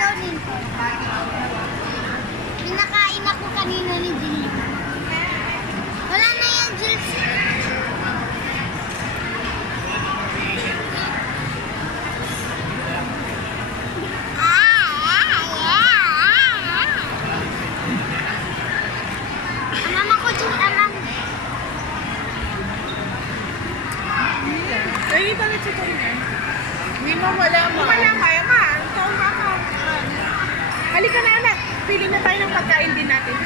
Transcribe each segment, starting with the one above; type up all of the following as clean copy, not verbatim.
Tonin. Pinakain ako kanina ni Jill. Wala na yan, Jill. Mama ko, Jill, alam. Ay, bakit si Tonin? Hindi mo malaman. Wala kaya ma. Taon ba ka? Halika na anak. Pili na tayo ng pagkain din natin.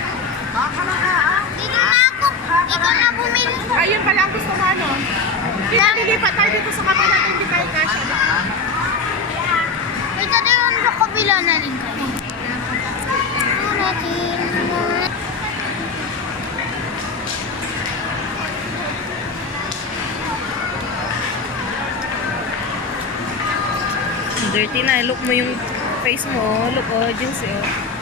Dito na ako. Ikaw na bumili. Ayun pala ang gusto mo ano. Pinalilipat tayo dito sa kabila natin. Hindi tayo kasya. Ito din ang kabila na rin kayo. Dirty na. Look mo yung face mo. Look, oh, jeans, oh.